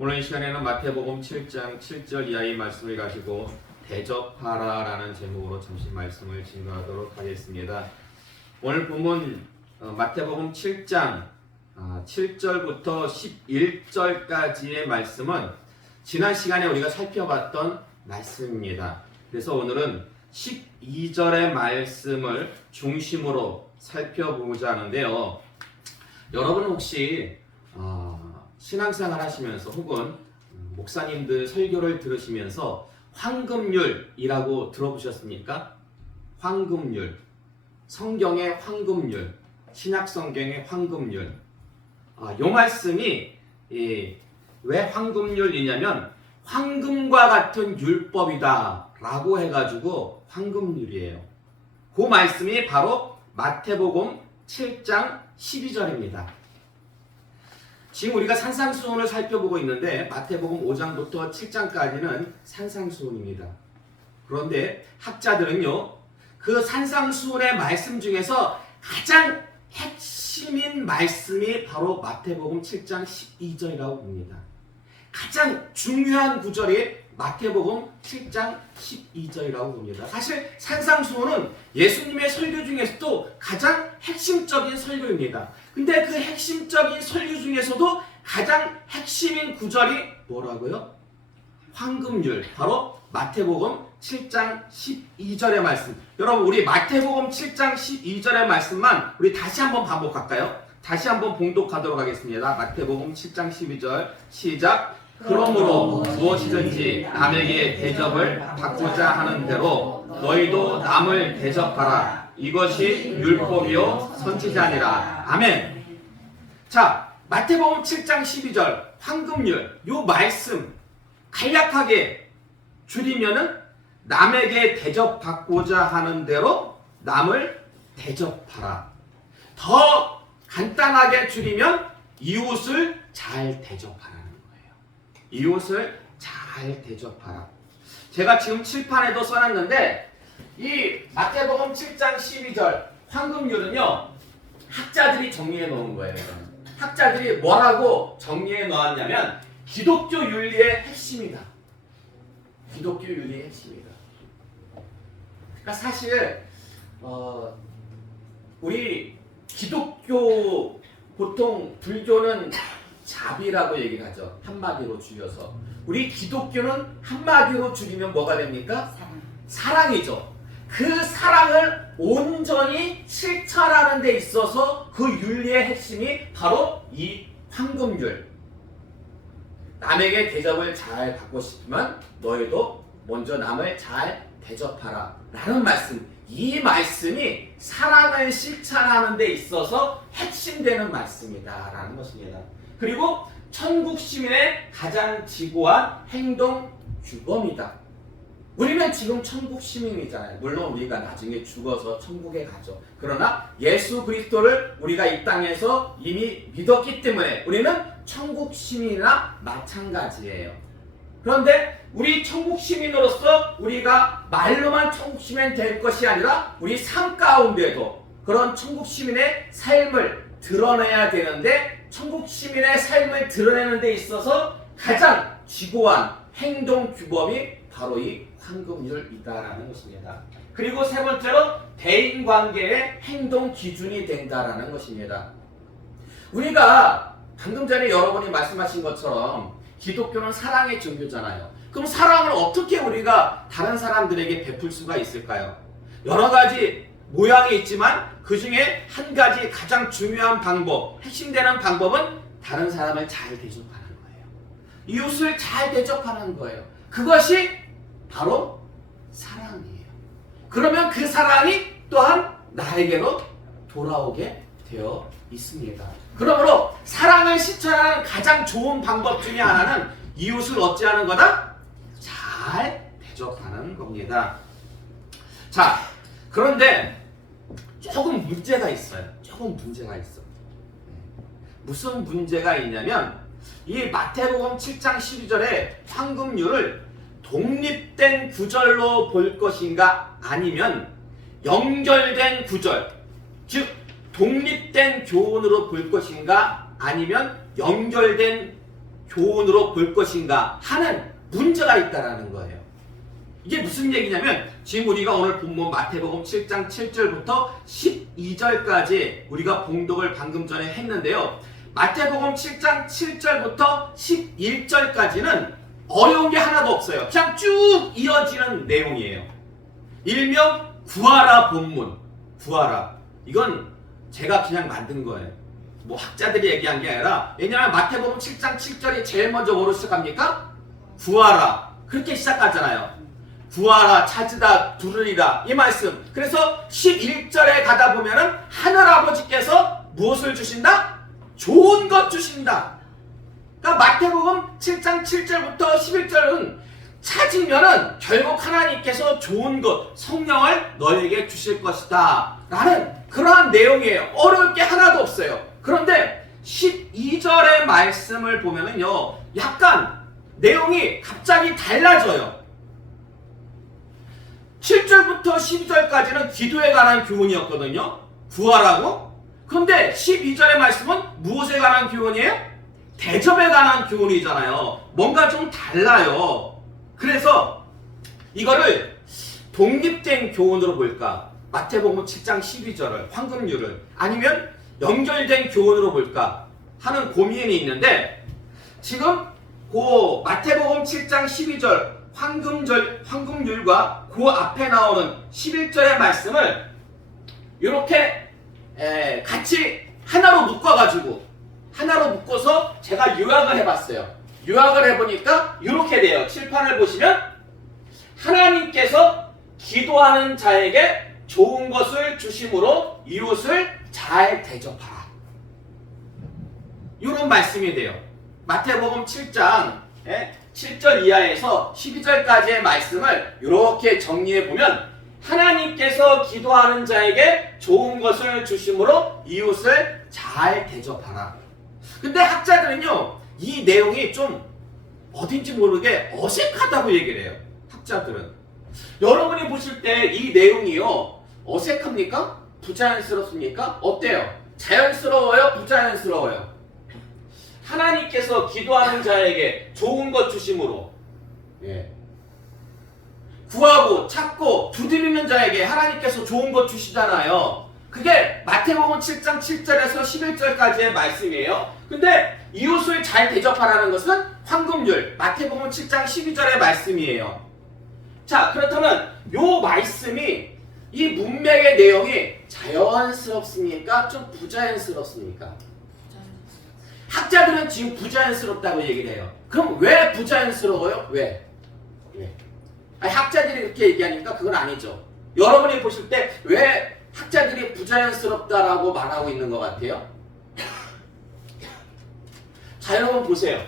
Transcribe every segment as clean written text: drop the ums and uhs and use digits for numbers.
오늘 이 시간에는 마태복음 7장 7절 이하의 말씀을 가지고 대접하라라는 제목으로 잠시 말씀을 진행하도록 하겠습니다. 오늘 본문 마태복음 7장 7절부터 11절까지의 말씀은 지난 시간에 우리가 살펴봤던 말씀입니다. 그래서 오늘은 12절의 말씀을 중심으로 살펴보고자 하는데요. 여러분 혹시 신앙생활 하시면서 혹은 목사님들 설교를 들으시면서 황금률이라고 들어보셨습니까? 황금률, 성경의 황금률, 신약성경의 황금률. 이 말씀이 왜 황금률이냐면 황금과 같은 율법이다 라고 해가지고 황금률이에요. 그 말씀이 바로 마태복음 7장 12절입니다. 지금 우리가 산상수훈을 살펴보고 있는데 마태복음 5장부터 7장까지는 산상수훈입니다. 그런데 학자들은요, 그 산상수훈의 말씀 중에서 가장 핵심인 말씀이 바로 마태복음 7장 12절이라고 봅니다. 가장 중요한 구절이 마태복음 7장 12절이라고 봅니다. 사실 산상수훈은 예수님의 설교 중에서도 가장 핵심적인 설교입니다. 근데 그 핵심적인 설교 중에서도 가장 핵심인 구절이 뭐라고요? 황금률, 바로 마태복음 7장 12절의 말씀. 여러분, 우리 마태복음 7장 12절의 말씀만 우리 다시 한번 반복할까요? 다시 한번 봉독하도록 하겠습니다. 마태복음 7장 12절 시작. 그러므로 무엇이든지 남에게 대접을 받고자 하는 대로 너희도 남을 대접하라. 이것이 율법이요 선지자니라. 아멘. 자, 마태복음 7장 12절 황금률, 요 말씀 간략하게 줄이면은 남에게 대접받고자 하는 대로 남을 대접하라. 더 간단하게 줄이면 이웃을 잘 대접하라는 거예요. 이웃을 잘 대접하라. 제가 지금 칠판에도 써놨는데 이 마태복음 7장 12절 황금률은요, 학자들이 정리해 놓은 거예요. 학자들이 뭐라고 정리해 놓았냐면 기독교 윤리의 핵심이다. 기독교 윤리의 핵심이다. 그러니까 사실 우리 기독교, 보통 불교는 자비라고 얘기를 하죠. 한마디로 줄여서. 우리 기독교는 한마디로 줄이면 뭐가 됩니까? 사랑이죠. 그 사랑을 온전히 실천하는 데 있어서 그 윤리의 핵심이 바로 이 황금률. 남에게 대접을 잘 받고 싶으면 너희도 먼저 남을 잘 대접하라 라는 말씀. 이 말씀이 사랑을 실천하는 데 있어서 핵심되는 말씀이다 라는 것입니다. 그리고 천국 시민의 가장 지고한 행동 규범이다. 우리는 지금 천국 시민이잖아요. 물론 우리가 나중에 죽어서 천국에 가죠. 그러나 예수 그리스도를 우리가 이 땅에서 이미 믿었기 때문에 우리는 천국 시민이나 마찬가지예요. 그런데 우리 천국 시민으로서 우리가 말로만 천국 시민 될 것이 아니라 우리 삶 가운데도 그런 천국 시민의 삶을 드러내야 되는데, 천국 시민의 삶을 드러내는 데 있어서 가장 지고한 행동 규범이 바로 이 황금률이다라는 것입니다. 그리고 세 번째로 대인관계의 행동 기준이 된다라는 것입니다. 우리가 방금 전에 여러분이 말씀하신 것처럼 기독교는 사랑의 종교잖아요. 그럼 사랑을 어떻게 우리가 다른 사람들에게 베풀 수가 있을까요? 여러 가지 모양이 있지만 그 중에 한 가지 가장 중요한 방법, 핵심되는 방법은 다른 사람을 잘 대접하는 거예요. 이웃을 잘 대접하는 거예요. 그것이 바로 사랑이에요. 그러면 그 사랑이 또한 나에게로 돌아오게 되어 있습니다. 그러므로 사랑을 실천하는 가장 좋은 방법 중에 하나는 이웃을 어찌하는 거다? 잘 대접하는 겁니다. 자, 그런데 조금 문제가 있어요. 무슨 문제가 있냐면 이 마태복음 7장 12절에 황금률을 독립된 구절로 볼 것인가 아니면 연결된 구절, 즉 독립된 교훈으로 볼 것인가 아니면 연결된 교훈으로 볼 것인가 하는 문제가 있다라는 거예요. 이게 무슨 얘기냐면 지금 우리가 오늘 본문 마태복음 7장 7절부터 12절까지 우리가 봉독을 방금 전에 했는데요. 마태복음 7장 7절부터 11절까지는 어려운 게 하나도 없어요. 그냥 쭉 이어지는 내용이에요. 일명 구하라 본문. 구하라. 이건 제가 그냥 만든 거예요. 뭐 학자들이 얘기한 게 아니라, 왜냐하면 마태복음 7장 7절이 제일 먼저 뭐로 시작합니까? 구하라. 그렇게 시작하잖아요. 구하라, 찾으다, 부르리라. 이 말씀. 그래서 11절에 가다 보면은 하늘아버지께서 무엇을 주신다? 좋은 것 주신다. 그러니까 마태복음 7장 7절부터 11절은 찾으면은 결국 하나님께서 좋은 것, 성령을 너에게 주실 것이다 라는 그러한 내용이에요. 어려울 게 하나도 없어요. 그런데 12절의 말씀을 보면은요, 약간 내용이 갑자기 달라져요. 7절부터 12절까지는 기도에 관한 교훈이었거든요. 구하라고. 그런데 12절의 말씀은 무엇에 관한 교훈이에요? 대접에 관한 교훈이잖아요. 뭔가 좀 달라요. 그래서 이거를 독립된 교훈으로 볼까? 마태복음 7장 12절을, 황금률을, 아니면 연결된 교훈으로 볼까 하는 고민이 있는데, 지금 그 마태복음 7장 12절 황금률과 그 앞에 나오는 11절의 말씀을 이렇게 같이 하나로 묶어서 제가 요약을 해봤어요. 요약을 해보니까 이렇게 돼요. 칠판을 보시면 하나님께서 기도하는 자에게 좋은 것을 주심으로 이웃을 잘 대접하라. 이런 말씀이 돼요. 마태복음 7장 7절 이하에서 12절까지의 말씀을 이렇게 정리해보면 하나님께서 기도하는 자에게 좋은 것을 주심으로 이웃을 잘 대접하라. 근데 학자들은요, 이 내용이 좀 어딘지 모르게 어색하다고 얘기를 해요. 학자들은. 여러분이 보실 때 이 내용이요, 어색합니까? 부자연스럽습니까? 어때요? 자연스러워요? 부자연스러워요? 하나님께서 기도하는 자에게 좋은 것 주심으로, 구하고 찾고 두드리는 자에게 하나님께서 좋은 것 주시잖아요. 그게 마태복음 7장 7절에서 11절까지의 말씀이에요. 근데 이웃을 잘 대접하라는 것은 황금률, 마태복음 7장 12절의 말씀이에요. 자, 그렇다면 요 말씀이, 이 문맥의 내용이 자연스럽습니까? 좀 부자연스럽습니까? 학자들은 지금 부자연스럽다고 얘기를 해요. 그럼 왜 부자연스러워요? 왜? 아니, 학자들이 이렇게 얘기하니까 그건 아니죠. 여러분이 보실 때 왜 학자들이 부자연스럽다라고 말하고 있는 것 같아요? 자, 여러분 보세요.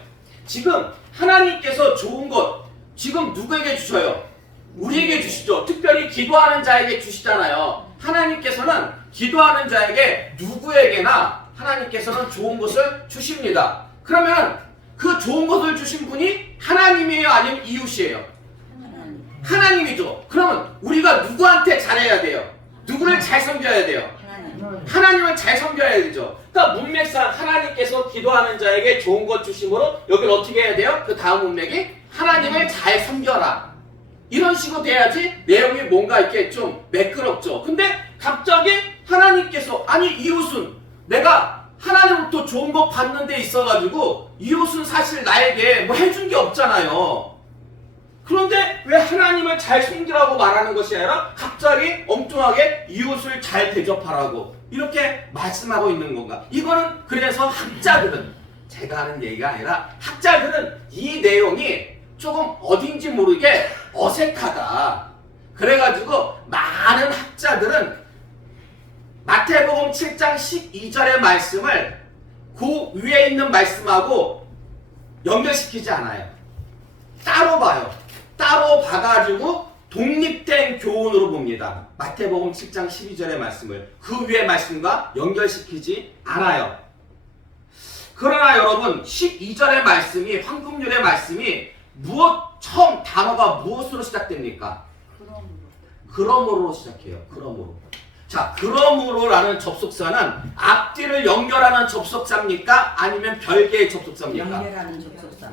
지금 하나님께서 좋은 것 지금 누구에게 주셔요? 우리에게 주시죠. 특별히 기도하는 자에게 주시잖아요. 하나님께서는 기도하는 자에게 누구에게나 하나님께서는 좋은 것을 주십니다. 그러면 그 좋은 것을 주신 분이 하나님이에요? 아니면 이웃이에요? 하나님이죠. 그러면 우리가 누구한테 잘해야 돼요? 누구를 잘 섬겨야 돼요? 하나님을 잘 섬겨야 되죠. 그러니까 문맥상 하나님께서 기도하는 자에게 좋은 것 주심으로 여기를 어떻게 해야 돼요? 그 다음 문맥이 하나님을 잘 섬겨라. 이런 식으로 돼야지 내용이 뭔가 이렇게 좀 매끄럽죠. 근데 갑자기 하나님께서, 아니 이웃은 내가 하나님부터 좋은 거 받는 데 있어가지고 이웃은 사실 나에게 뭐 해준 게 없잖아요. 그런데 왜 하나님을 잘 섬기라고 말하는 것이 아니라 갑자기 엉뚱하게 이웃을 잘 대접하라고 이렇게 말씀하고 있는 건가? 이거는 그래서 학자들은, 제가 하는 얘기가 아니라 학자들은 이 내용이 조금 어딘지 모르게 어색하다. 그래가지고 많은 학자들은 마태복음 7장 12절의 말씀을 그 위에 있는 말씀하고 연결시키지 않아요. 따로 봐요. 따로 봐가지고 독립된 교훈으로 봅니다. 마태복음 7장 12절의 말씀을 그 위의 말씀과 연결시키지 않아요. 그러나 여러분 12절의 말씀이, 황금률의 말씀이 처음 단어가 무엇으로 시작됩니까? 그러므로 시작해요. 그러므로. 자, 그러므로라는 접속사는 앞뒤를 연결하는 접속사입니까? 아니면 별개의 접속사입니까? 연결하는 접속사.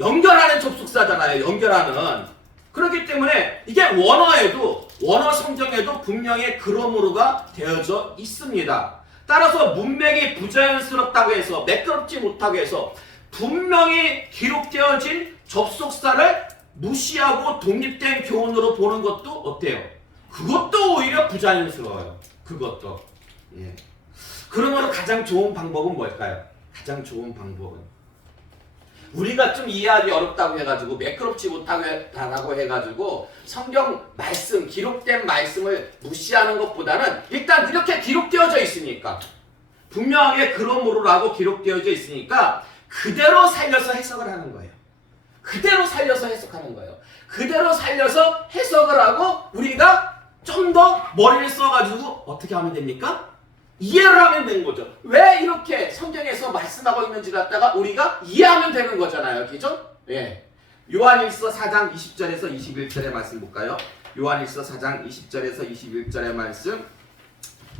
연결하는 접속사잖아요. 연결하는. 그렇기 때문에 이게 원어 성경에도 분명히 그러므로가 되어져 있습니다. 따라서 문맥이 부자연스럽다고 해서 매끄럽지 못하게 해서 분명히 기록되어진 접속사를 무시하고 독립된 교훈으로 보는 것도 어때요? 그것도 오히려 부자연스러워요. 그것도. 예. 그러면 가장 좋은 방법은 뭘까요? 가장 좋은 방법은 우리가 좀 이해하기 어렵다고 해가지고 매끄럽지 못하다고 해가지고 성경 말씀, 기록된 말씀을 무시하는 것보다는 일단 이렇게 기록되어져 있으니까 분명하게 그러므로라고 기록되어져 있으니까 그대로 살려서 해석을 하는 거예요. 그대로 살려서 해석하는 거예요. 그대로 살려서 해석을 하고 우리가 좀 더 머리를 써가지고 어떻게 하면 됩니까? 이해를 하면 되는 거죠. 왜 이렇게 성경에서 말씀하고 있는지 갖다가 우리가 이해하면 되는 거잖아요. 그죠? 예. 요한일서 4장 20절에서 21절의 말씀 볼까요? 요한일서 4장 20절에서 21절의 말씀.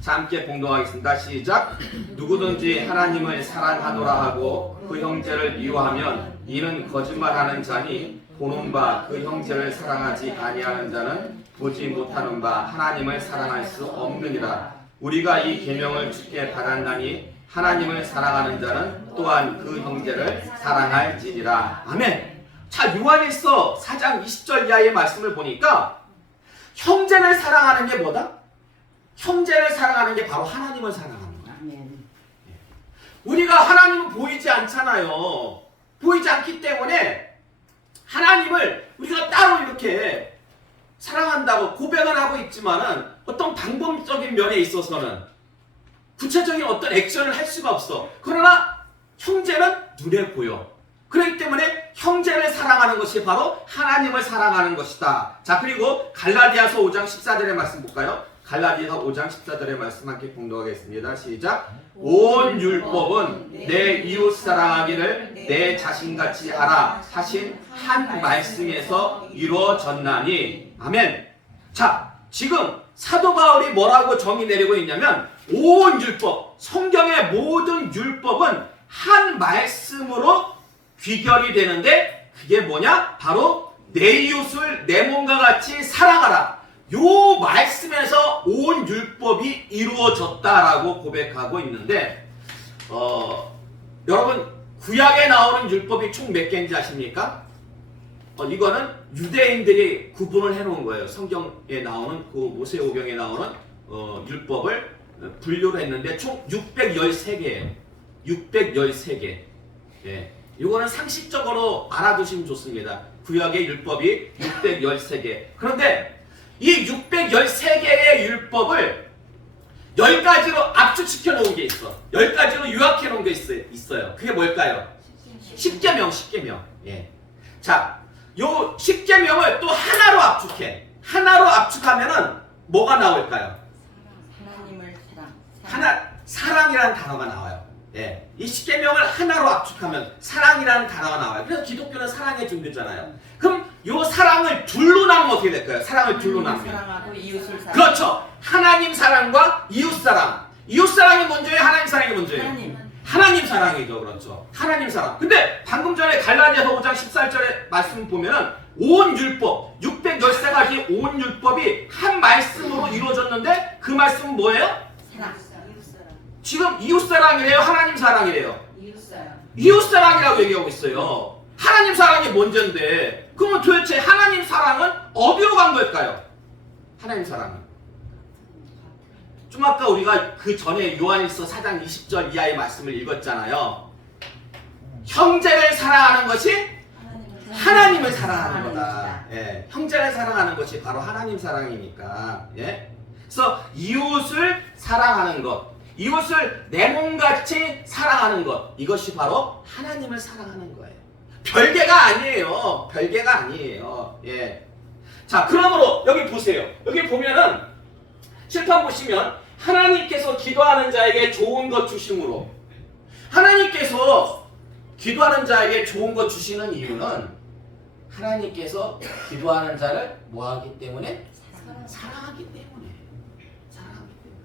자, 함께 봉독하겠습니다. 시작. 누구든지 하나님을 사랑하노라 하고 그 형제를 미워하면 이는 거짓말하는 자니 보는 바 그 형제를 사랑하지 아니하는 자는 보지 못하는 바 하나님을 사랑할 수 없느니라. 우리가 이 계명을 주께 받았나니 하나님을 사랑하는 자는 또한 그 형제를 사랑할지니라. 아멘. 자, 요한일서 4장 20절 이하의 말씀을 보니까 형제를 사랑하는 게 뭐다? 형제를 사랑하는 게 바로 하나님을 사랑하는 거야. 아멘. 우리가 하나님은 보이지 않잖아요. 보이지 않기 때문에 하나님을 우리가 따로 이렇게 사랑한다고 고백을 하고 있지만은 어떤 방법적인 면에 있어서는 구체적인 어떤 액션을 할 수가 없어. 그러나 형제는 눈에 보여. 그렇기 때문에 형제를 사랑하는 것이 바로 하나님을 사랑하는 것이다. 자, 그리고 갈라디아서 5장 14절의 말씀 볼까요? 갈라디아서 5장 14절의 말씀 함께 봉독하겠습니다. 시작. 온 율법은 내 이웃 사랑하기를 내 자신같이 하라 하신 한 말씀에서 이루어졌나니. 아멘. 자, 지금 사도 바울이 뭐라고 정의 내리고 있냐면 온 율법, 성경의 모든 율법은 한 말씀으로 귀결이 되는데 그게 뭐냐? 바로 내 이웃을 내 몸과 같이 사랑하라. 요 말씀에서 온 율법이 이루어졌다라고 고백하고 있는데 여러분 구약에 나오는 율법이 총 몇 개인지 아십니까? 이거는 유대인들이 구분을 해놓은 거예요. 성경에 나오는 그 모세오경에 나오는 율법을 분류를 했는데 총 613개예요. 613개. 예. 이거는 상식적으로 알아두시면 좋습니다. 구약의 율법이 613개. 그런데 이 613개의 율법을 10가지로 압축시켜 놓은 게 있어. 10가지로 요약해 놓은 게 있어요. 그게 뭘까요? 10계명. 예. 자, 요 10계명을 또 하나로 압축해. 하나로 압축하면은 뭐가 나올까요? 하나님을 사랑. 사랑이라는 단어가 나와요. 예. 이 10계명을 하나로 압축하면 사랑이라는 단어가 나와요. 그래서 기독교는 사랑의 종교잖아요. 그럼 요 사랑을 둘로 나누면 어떻게 될까요? 사랑을 둘로 나누면. 사랑하고 이웃을 사랑. 그렇죠. 하나님 사랑과 이웃 사랑. 이웃 사랑이 먼저예요? 하나님 사랑이 먼저예요? 하나님 사랑이죠. 그렇죠. 하나님 사랑. 근데 방금 전에 갈라디아서 5장 14절의 말씀 보면은 온 율법, 613가지 온 율법이 한 말씀으로 이루어졌는데 그 말씀은 뭐예요? 사랑. 지금 이웃 사랑이래요? 하나님 사랑이래요? 이웃 사랑. 이웃 사랑이라고 얘기하고 있어요. 하나님 사랑이 먼저인데 그러면 도대체 하나님 사랑은 어디로 간 걸까요? 하나님 사랑은 좀 아까 우리가 그 전에 요한일서 4장 20절 이하의 말씀을 읽었잖아요. 형제를 사랑하는 것이 하나님을 사랑하는 거다. 예, 형제를 사랑하는 것이 바로 하나님 사랑이니까. 예? 그래서 이웃을 사랑하는 것, 이웃을 내 몸같이 사랑하는 것, 이것이 바로 하나님을 사랑하는 거예요. 별개가 아니에요. 별개가 아니에요. 예. 자, 그러므로 여기 보세요. 여기 보면은 칠판 보시면 하나님께서 기도하는 자에게 좋은 것 주심으로, 하나님께서 기도하는 자에게 좋은 것 주시는 이유는 하나님께서 기도하는 자를 뭐하기 때문에? 사랑하기 때문에. 사랑하기 때문에.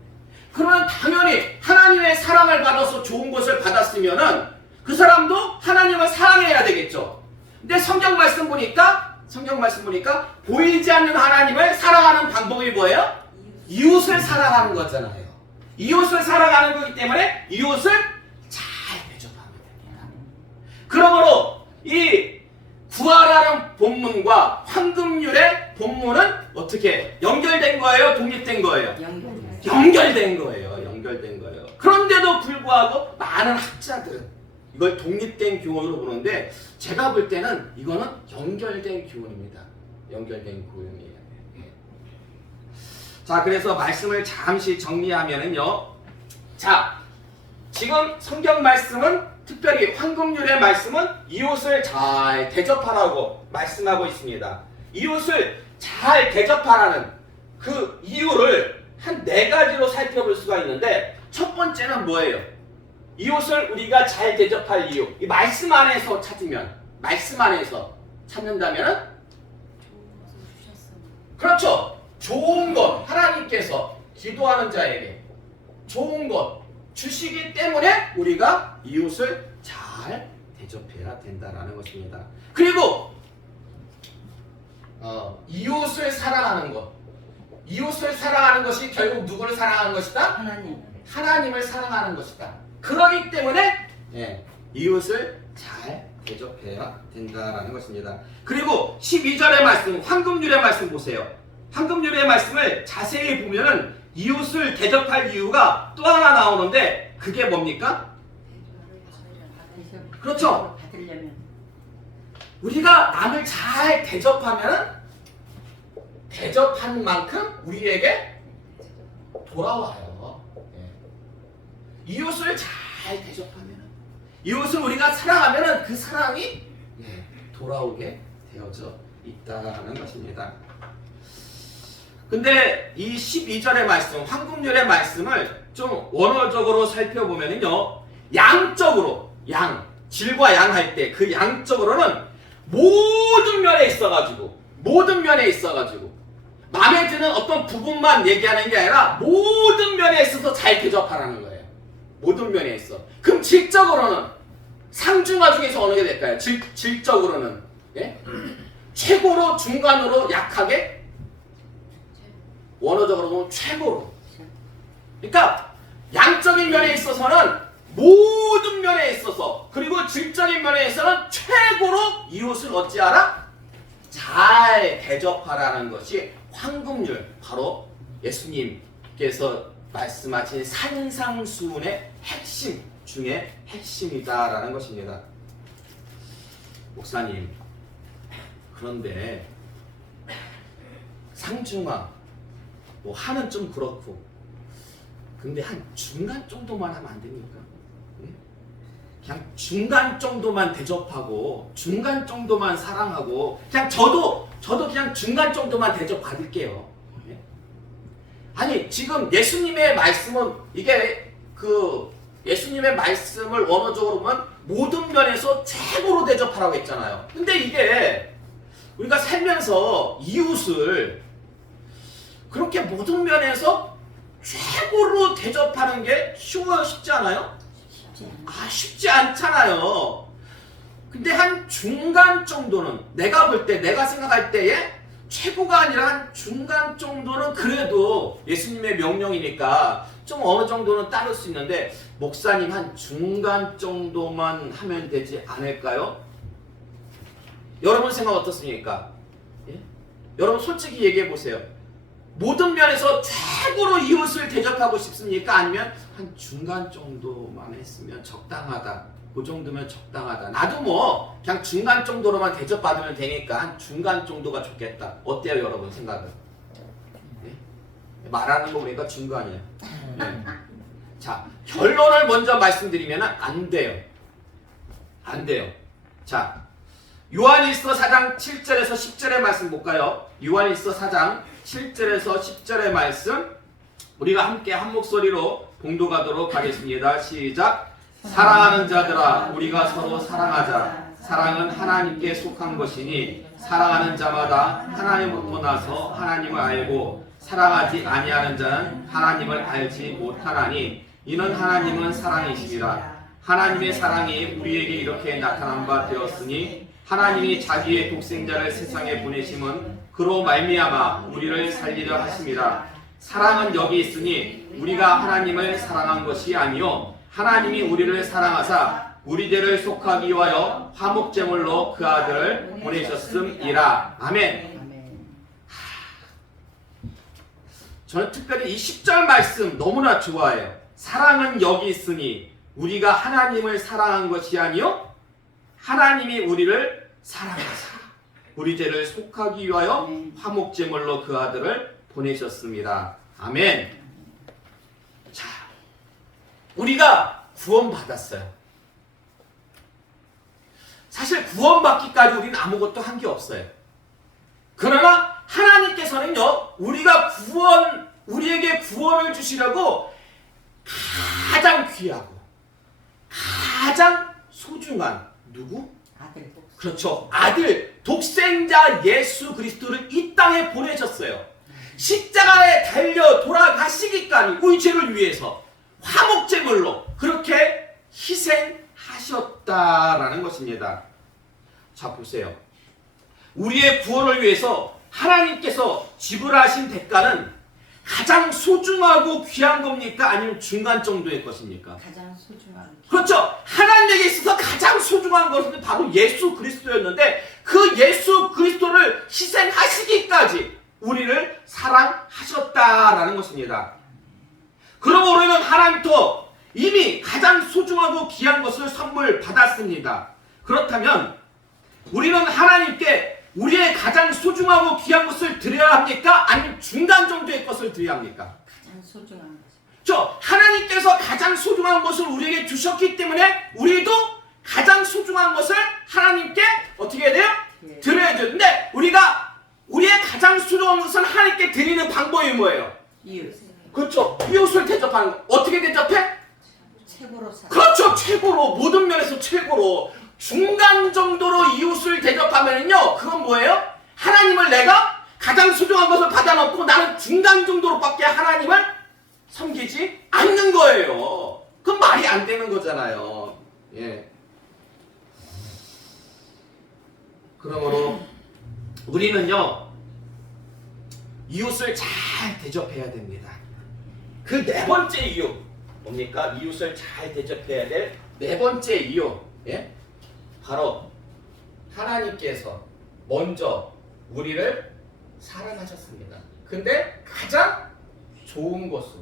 그러면 당연히 하나님의 사랑을 받아서 좋은 것을 받았으면은 그 사람도 하나님을 사랑해야 되겠죠. 근데 성경 말씀 보니까 보이지 않는 하나님을 사랑하는 방법이 뭐예요? 이웃을 사랑하는 거잖아요. 이웃을 사랑하는 거기 때문에 이웃을 잘 대접하면 됩니다. 그러므로 이 구하라는 본문과 황금률의 본문은 어떻게 연결된 거예요? 독립된 거예요? 연결된 거예요. 연결된 거예요. 그런데도 불구하고 많은 학자들은 이걸 독립된 교훈으로 보는데 제가 볼 때는 이거는 연결된 교훈입니다. 연결된 교훈이에요. 자, 그래서 말씀을 잠시 정리하면은요. 자, 지금 성경 말씀은 특별히 황금률의 말씀은 이웃을 잘 대접하라고 말씀하고 있습니다. 이웃을 잘 대접하라는 그 이유를 한 4가지로 살펴볼 수가 있는데 첫 번째는 뭐예요? 이웃을 우리가 잘 대접할 이유. 이 말씀 안에서 찾으면, 말씀 안에서 찾는다면 그렇죠. 좋은 것, 하나님께서 기도하는 자에게 좋은 것 주시기 때문에 우리가 이웃을 잘 대접해야 된다라는 것입니다. 그리고 이웃을 사랑하는 것. 이웃을 사랑하는 것이 결국 누구를 사랑하는 것이다? 하나님을 사랑하는 것이다. 그러기 때문에 이웃을 잘 대접해야 된다라는 것입니다. 그리고 12절의 말씀, 황금률의 말씀 보세요. 황금률의 말씀을 자세히 보면은 이웃을 대접할 이유가 또 하나 나오는데 그게 뭡니까? 그렇죠. 우리가 남을 잘 대접하면은 대접한 만큼 우리에게 돌아와요. 이웃을 잘 대접하면은, 이웃을 우리가 사랑하면은 그 사랑이 돌아오게 되어져 있다는 것입니다. 근데 이 12절의 말씀, 황금률의 말씀을 좀 원어적으로 살펴보면요, 양적으로, 질과 양 할 때 그 양적으로는 모든 면에 있어가지고 마음에 드는 어떤 부분만 얘기하는 게 아니라 모든 면에 있어서 잘 대접하라는 거예요. 모든 면에 있어. 그럼 질적으로는 상중하 중에서 어느 게 될까요? 질적으로는 최고로, 중간으로, 약하게, 원어적으로 보면 최고로. 그러니까 양적인 면에 있어서는 모든 면에 있어서, 그리고 질적인 면에 있어서는 최고로 이웃을 어찌하라? 잘 대접하라는 것이 황금률, 바로 예수님께서 말씀하신 산상수훈의 핵심 중에 핵심이다라는 것입니다. 목사님, 그런데 상중하, 하는 좀 그렇고, 근데 한 중간 정도만 하면 안 됩니까? 그냥 중간 정도만 대접하고, 중간 정도만 사랑하고, 그냥 저도 그냥 중간 정도만 대접 받을게요. 아니, 지금 예수님의 말씀은 이게 예수님의 말씀을 원어적으로 보면 모든 면에서 최고로 대접하라고 했잖아요. 근데 이게 우리가 살면서 이웃을 그렇게 모든 면에서 최고로 대접하는 게 쉽지 않아요? 쉽지 않잖아요. 근데 한 중간 정도는, 내가 볼 때, 내가 생각할 때에 최고가 아니라 한 중간 정도는 그래도 예수님의 명령이니까 좀 어느 정도는 따를 수 있는데, 목사님 한 중간 정도만 하면 되지 않을까요? 여러분 생각 어떻습니까? 여러분 솔직히 얘기해 보세요. 모든 면에서 최고로 이웃을 대접하고 싶습니까? 아니면 한 중간 정도만 했으면 적당하다, 그 정도면 적당하다, 나도 그냥 중간 정도로만 대접받으면 되니까 한 중간 정도가 좋겠다, 어때요 여러분 생각은? 말하는 거 보니까 중간이에요. 자, 결론을 먼저 말씀드리면 안 돼요. 자, 요한일서 4장 7절에서 10절의 말씀 볼까요? 요한일서 4장 7절에서 10절의 말씀 우리가 함께 한 목소리로 봉독하도록 하겠습니다. 시작. 사랑하는 자들아, 우리가 서로 사랑하자. 사랑은 하나님께 속한 것이니 사랑하는 자마다 하나님으로부터 나서 하나님을 알고 사랑하지 아니하는 자는 하나님을 알지 못하나니 이는 하나님은 사랑이시니라. 하나님의 사랑이 우리에게 이렇게 나타난 바 되었으니 하나님이 자기의 독생자를 세상에 보내심은 그로 말미암아 우리를 살리려 하심이라. 사랑은 여기 있으니 우리가 하나님을 사랑한 것이 아니요 하나님이 우리를 사랑하사 우리들을 속하기 위하여 화목제물로 그 아들을 보내셨음이라. 아멘. 저는 특별히 이 10절 말씀 너무나 좋아해요. 사랑은 여기 있으니 우리가 하나님을 사랑한 것이 아니요 하나님이 우리를 사랑하사 우리 죄를 속하기 위하여 화목제물로 그 아들을 보내셨습니다. 아멘. 자, 우리가 구원받았어요. 사실 구원받기까지 우리는 아무것도 한 게 없어요. 그러나 하나님께서는요, 우리에게 구원을 주시려고 가장 귀하고 가장 소중한 누구? 아들. 그렇죠. 아들, 독생자 예수 그리스도를 이 땅에 보내셨어요. 십자가에 달려 돌아가시기까지 우리 죄를 위해서 화목제물로 그렇게 희생하셨다라는 것입니다. 자, 보세요. 우리의 구원을 위해서 하나님께서 지불하신 대가는 가장 소중하고 귀한 겁니까? 아니면 중간 정도의 것입니까? 가장 소중한. 그렇죠. 하나님에게 있어서 가장 소중한 것은 바로 예수 그리스도였는데 그 예수 그리스도를 희생하시기까지 우리를 사랑하셨다라는 것입니다. 그러므로 우리는 하나님부터 이미 가장 소중하고 귀한 것을 선물 받았습니다. 그렇다면 우리는 하나님께 우리의 가장 소중하고 귀한 것을 드려야 합니까? 아니면 중간 정도의 것을 드려야 합니까? 가장 소중한 것. 하나님께서 가장 소중한 것을 우리에게 주셨기 때문에 우리도 가장 소중한 것을 하나님께 어떻게 해야 돼요? 예. 드려야 돼요. 근데 우리가 우리의 가장 소중한 것을 하나님께 드리는 방법이 뭐예요? 이웃. 그렇죠. 이웃을 대접하는 거. 어떻게 대접해? 최고로 사. 그렇죠. 최고로. 모든 면에서 최고로. 중간 정도로 이웃을 대접하면요, 그건 뭐예요? 하나님을 내가 가장 소중한 것을 받아놓고 나는 중간 정도로밖에 하나님을 섬기지 않는 거예요. 그건 말이 안 되는 거잖아요. 예. 그러므로 우리는요, 이웃을 잘 대접해야 됩니다. 그 네 번째 이유 뭡니까? 이웃을 잘 대접해야 될 네 번째 이유, 예? 바로 하나님께서 먼저 우리를 사랑하셨습니다. 근데 가장 좋은 것으로,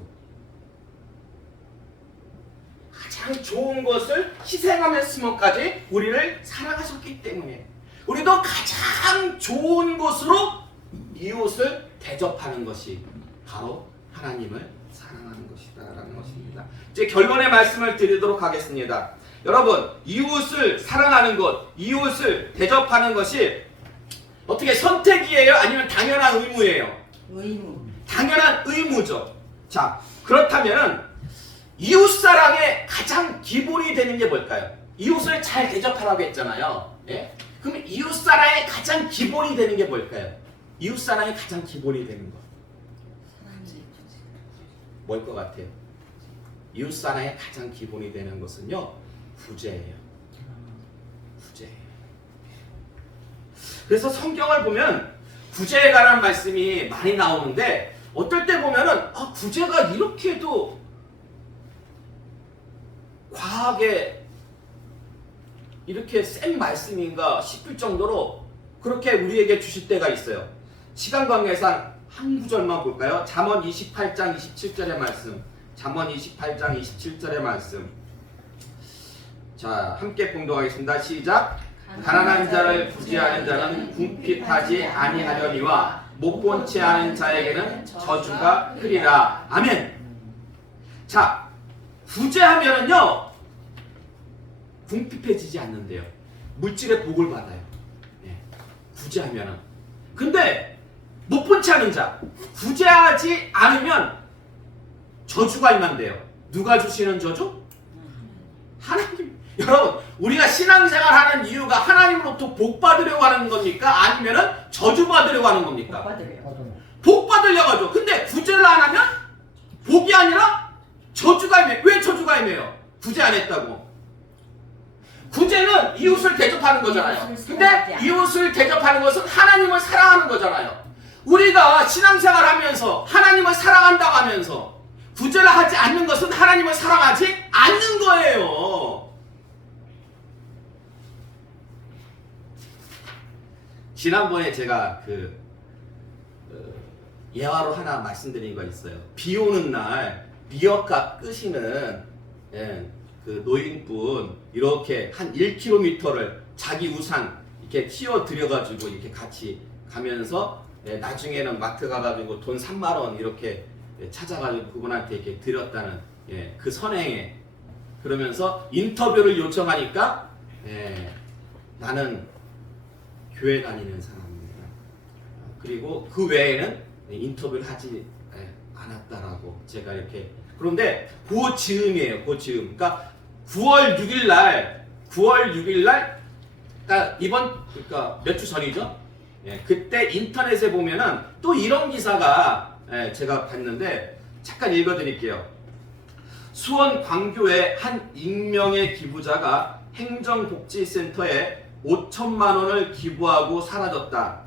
가장 좋은 것을 희생하면서까지 우리를 사랑하셨기 때문에 우리도 가장 좋은 것으로 이웃을 대접하는 것이 바로 하나님을 사랑하는 것이다라는 것입니다. 이제 결론의 말씀을 드리도록 하겠습니다. 여러분, 이웃을 사랑하는 것, 이웃을 대접하는 것이 어떻게 선택이에요? 아니면 당연한 의무예요? 의무. 당연한 의무죠. 자, 그렇다면 이웃사랑의 가장 기본이 되는 게 뭘까요? 이웃을 잘 대접하라고 했잖아요. 예? 그럼 이웃사랑의 가장 기본이 되는 게 뭘까요? 이웃사랑의 가장 기본이 되는 것. 뭘 것 같아요? 이웃사랑의 가장 기본이 되는 것은요, 구제예요. 구제예요. 그래서 성경을 보면 구제에 관한 말씀이 많이 나오는데 어떨 때 보면은 구제가 이렇게도 과하게 이렇게 센 말씀인가 싶을 정도로 그렇게 우리에게 주실 때가 있어요. 시간 관계상 한 구절만 볼까요? 잠언 28장 27절의 말씀. 잠언 28장 27절의 말씀. 자, 함께 봉독하겠습니다. 시작. 가난한 자를 구제하는 자는 궁핍하지 아니하려니와 못 본 채 하는 자에게는 저주가 크리라. 아멘. 자, 구제하면은요, 궁핍해지지 않는데요. 물질의 복을 받아요. 네, 구제하면은. 근데 못 본 채 하는 자, 구제하지 않으면 저주가 임한대요. 누가 주시는 저주? 하나님. 여러분, 우리가 신앙생활 하는 이유가 하나님으로부터 복 받으려고 하는 겁니까? 아니면은 저주 받으려고 하는 겁니까? 복 받으려고. 복 받으려고 하죠. 근데 구제를 안 하면 복이 아니라 저주가 임해요. 왜 저주가 임해요? 구제 안 했다고. 구제는 이웃을 대접하는 거잖아요. 근데 이웃을 대접하는 것은 하나님을 사랑하는 거잖아요. 우리가 신앙생활 하면서 하나님을 사랑한다고 하면서 구제를 하지 않는 것은 하나님을 사랑하지 않는 거예요. 지난번에 제가 예화로 하나 말씀드린 거 있어요. 비 오는 날 미역갓 끄시는 그 노인분 이렇게 한 1km를 자기 우산 이렇게 튀어 들여가지고 이렇게 같이 가면서 나중에는 마트 가가지고 돈 3만 원 이렇게 찾아가지고 그분한테 이렇게 드렸다는 그 선행에 그러면서 인터뷰를 요청하니까 나는 교회 다니는 사람입니다. 그리고 그 외에는 인터뷰를 하지 않았다라고 제가 이렇게 그런데 그 즈음이에요. 그 즈음. 그러니까 9월 6일 날 그러니까 그러니까 몇 주 전이죠. 그때 인터넷에 보면은 또 이런 기사가 제가 봤는데 잠깐 읽어드릴게요. 수원 광교의 한 익명의 기부자가 행정복지센터에 5천만 원을 기부하고 사라졌다.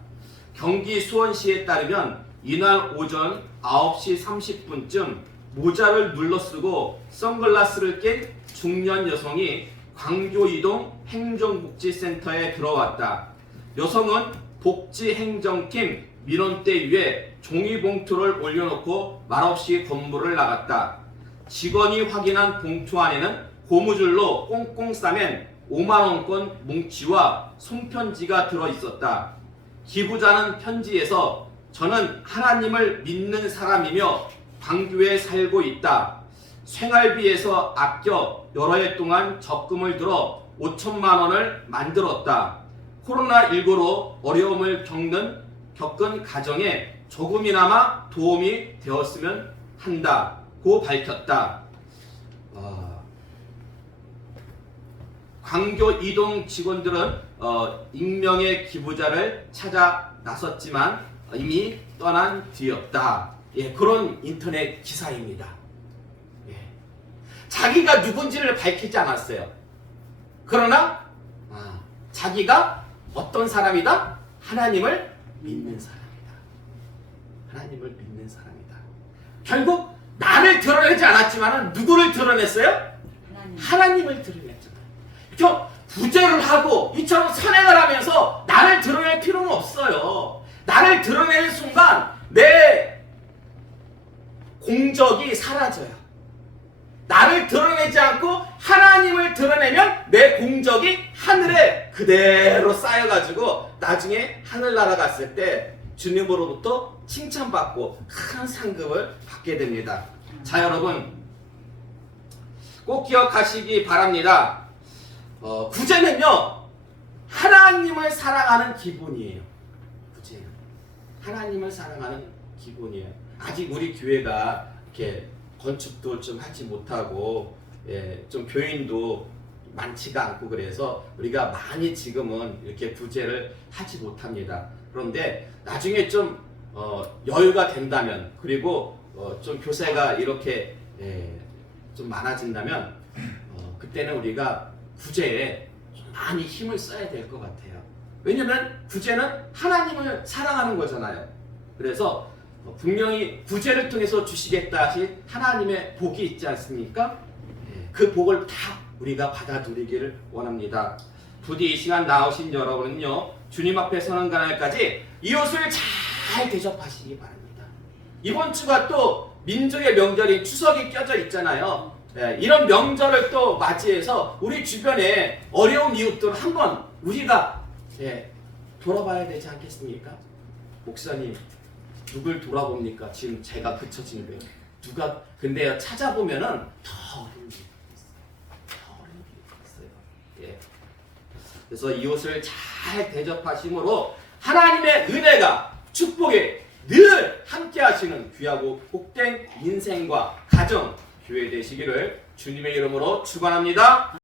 경기 수원시에 따르면 이날 오전 9시 30분쯤 모자를 눌러쓰고 선글라스를 낀 중년 여성이 광교이동 행정복지센터에 들어왔다. 여성은 복지행정팀 민원대 위에 종이봉투를 올려놓고 말없이 건물을 나갔다. 직원이 확인한 봉투 안에는 고무줄로 꽁꽁 싸맨 5만원권 뭉치와 손편지가 들어있었다. 기부자는 편지에서 저는 하나님을 믿는 사람이며 광교에 살고 있다. 생활비에서 아껴 여러 해 동안 적금을 들어 5천만 원을 만들었다. 코로나19로 어려움을 겪은 가정에 조금이나마 도움이 되었으면 한다고 밝혔다. 광교 이동 직원들은 익명의 기부자를 찾아 나섰지만 이미 떠난 뒤였다. 그런 인터넷 기사입니다. 자기가 누군지를 밝히지 않았어요. 그러나 자기가 어떤 사람이다? 하나님을 믿는 사람이다. 하나님을 믿는 사람이다. 결국 나를 드러내지 않았지만 누구를 드러냈어요? 하나님을 드러냈잖아요. 구제를 하고 이처럼 선행을 하면서 나를 드러낼 필요는 없어요. 나를 드러내는 순간 내 공적이 사라져요. 나를 드러내지 않고 하나님을 드러내면 내 공적이 하늘에 그대로 쌓여가지고 나중에 하늘나라 갔을 때 주님으로부터 칭찬받고 큰 상급을 받게 됩니다. 자, 여러분 꼭 기억하시기 바랍니다. 구제는요 하나님을 사랑하는 기본이에요. 구제는 하나님을 사랑하는 기본이에요. 아직 우리 교회가 이렇게 건축도 좀 하지 못하고 좀 교인도 많지가 않고 그래서 우리가 많이 지금은 이렇게 구제를 하지 못합니다. 그런데 나중에 좀 여유가 된다면 그리고 좀 교세가 이렇게 좀 많아진다면 그때는 우리가 구제에 좀 많이 힘을 써야 될 것 같아요. 왜냐면 구제는 하나님을 사랑하는 거잖아요. 그래서 분명히 구제를 통해서 주시겠다 하신 하나님의 복이 있지 않습니까? 그 복을 다 우리가 받아들이기를 원합니다. 부디 이 시간 나오신 여러분은요 주님 앞에 서는 그날까지 이웃을 잘 대접하시기 바랍니다. 이번 주가 또 민족의 명절인 추석이 껴져 있잖아요. 이런 명절을 또 맞이해서 우리 주변에 어려운 이웃들을 한번 우리가 돌아봐야 되지 않겠습니까? 목사님 누굴 돌아봅니까? 지금 제가 그쳐지는데 누가 근데요 찾아보면은 더 어려운 게 있어요. 그래서 이웃을 잘 대접하심으로 하나님의 은혜가 축복이 늘 함께 하시는 귀하고 복된 인생과 가정 교회 되시기를 주님의 이름으로 축원합니다.